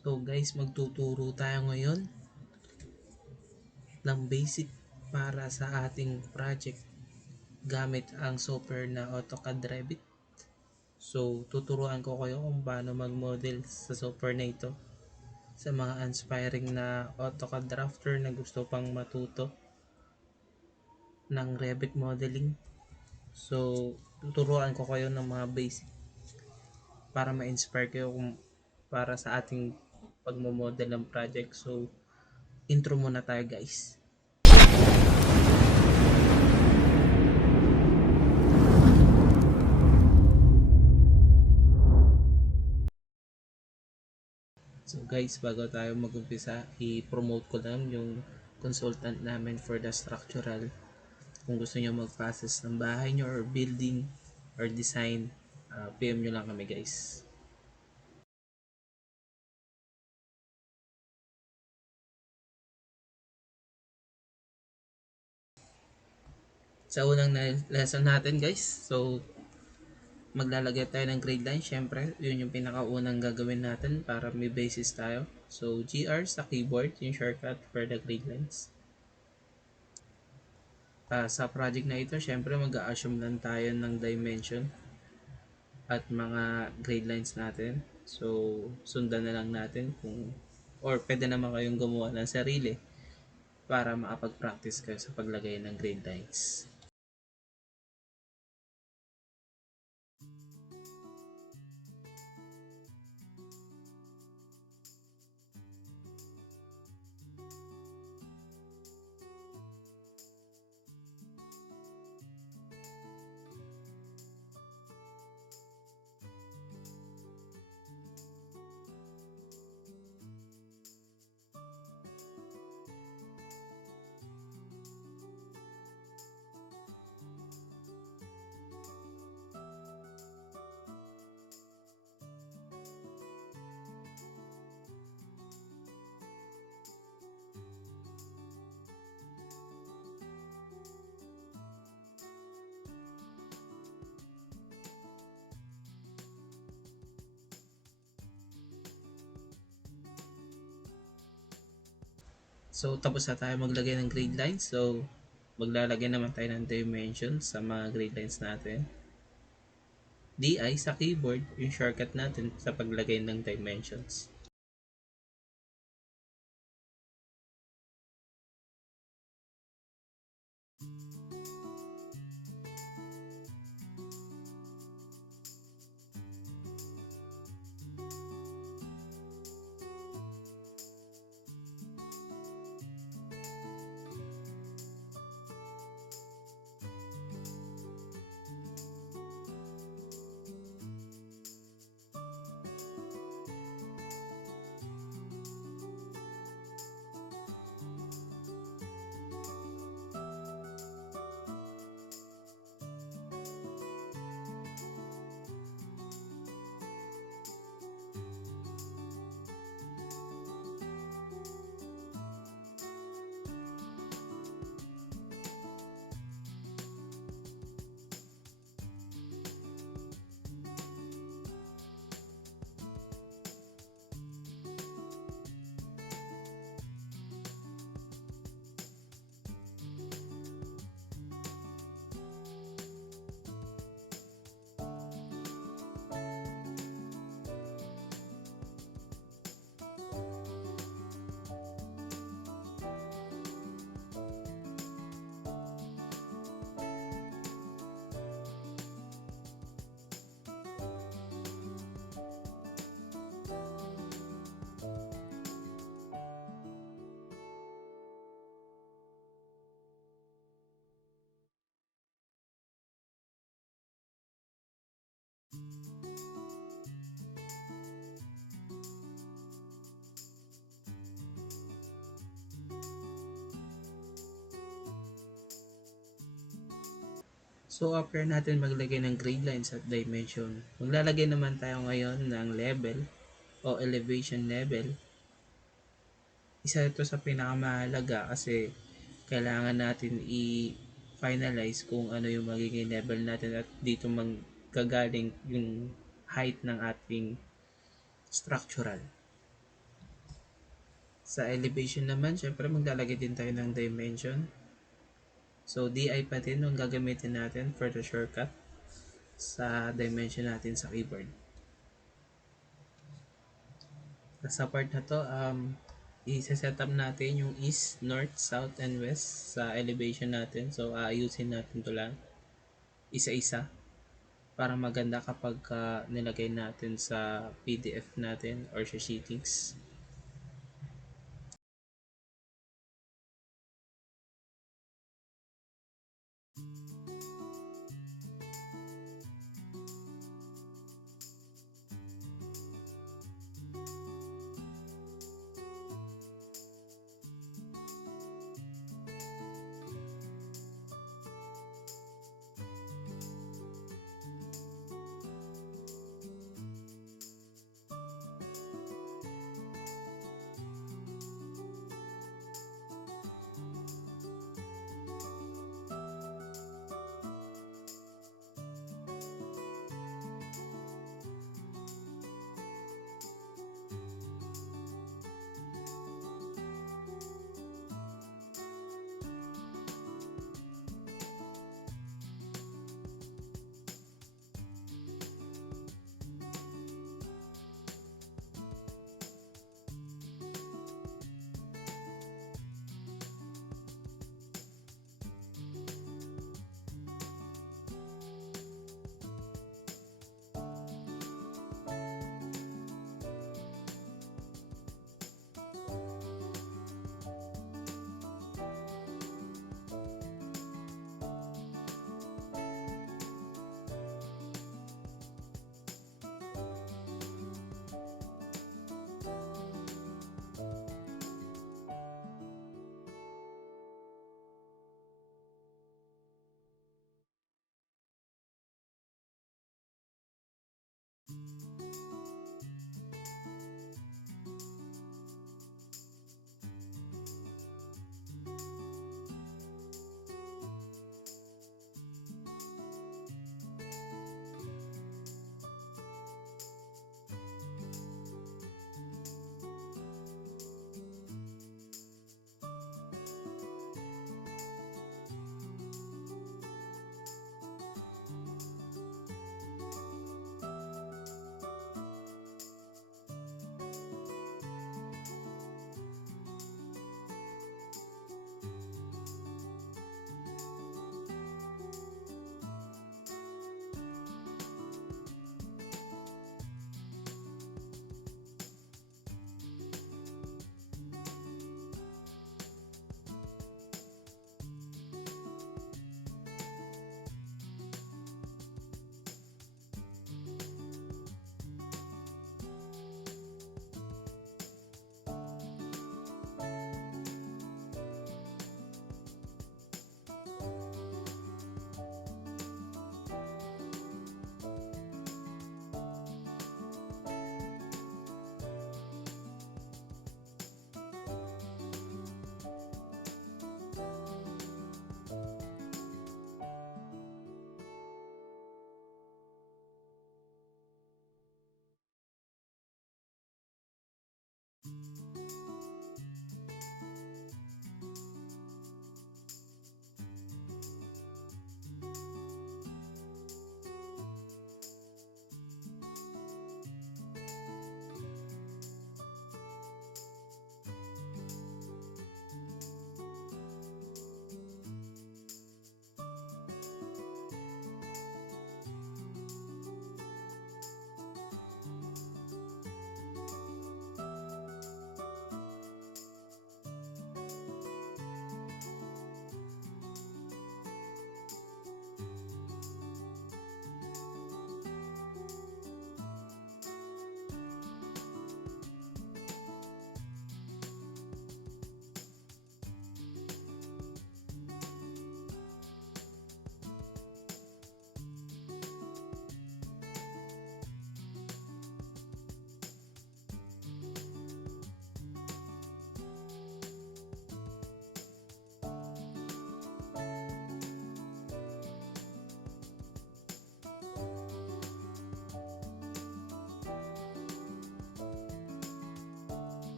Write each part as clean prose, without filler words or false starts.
So guys, magtuturo tayo ngayon ng basic para sa ating project gamit ang software na AutoCAD Revit. So tuturuan ko kayo kung paano mag-model sa software na ito sa mga aspiring na AutoCAD drafter na gusto pang matuto ng Revit modeling. So tuturuan ko kayo ng mga basic para ma-inspire kayo para sa ating pagmo-model ng project. So intro muna tayo guys. So guys, bago tayo mag-umpisa, i-promote ko lang yung consultant namin for the structural. Kung gusto nyo mag-process ng bahay nyo or building or design, PM nyo lang kami guys. Sa unang lesson natin guys, so maglalagay tayo ng grade line. Syempre, yun yung pinakaunang gagawin natin para may basis tayo. So GR sa keyboard, yung shortcut for the grade lines. Sa project na ito, syempre mag-a-assume lang tayo ng dimension at mga grade lines natin. So, sundan na lang natin kung or pwede naman kayong gumawa ng sarili para makapag-practice kayo sa paglagay ng grade lines. So, tapos na tayo maglagay ng grade lines. So, maglalagay naman tayo ng dimensions sa mga grade lines natin. DI sa keyboard, yung shortcut natin sa paglagay ng dimensions. So, after natin maglagay ng grade lines at dimension, maglalagay naman tayo ngayon ng level o elevation level. Isa ito sa pinakamahalaga kasi kailangan natin i-finalize kung ano yung magiging level natin at dito magkagaling yung height ng ating structural. Sa elevation naman, syempre maglalagay din tayo ng dimension. So, DI pa din ang gagamitin natin for the shortcut sa dimension natin sa keyboard. Sa part na to, i-set up natin yung east, north, south, and west sa elevation natin. So, aayusin natin to lang isa-isa para maganda kapag nilagay natin sa PDF natin or sa sheetings.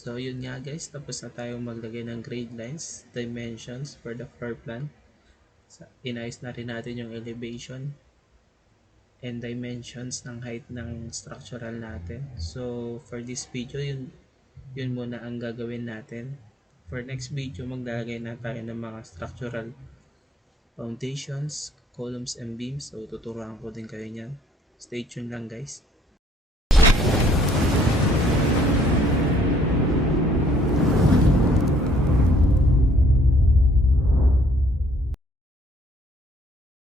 So yun nga guys, tapos na tayo maglagay ng grade lines, dimensions for the floor plan. Inayos na rin natin yung elevation and dimensions ng height ng structural natin. So for this video, yun muna ang gagawin natin. For next video, maglalagay na tayo ng mga structural foundations, columns and beams. So tuturuan ko din kayo niyan. Stay tuned lang guys.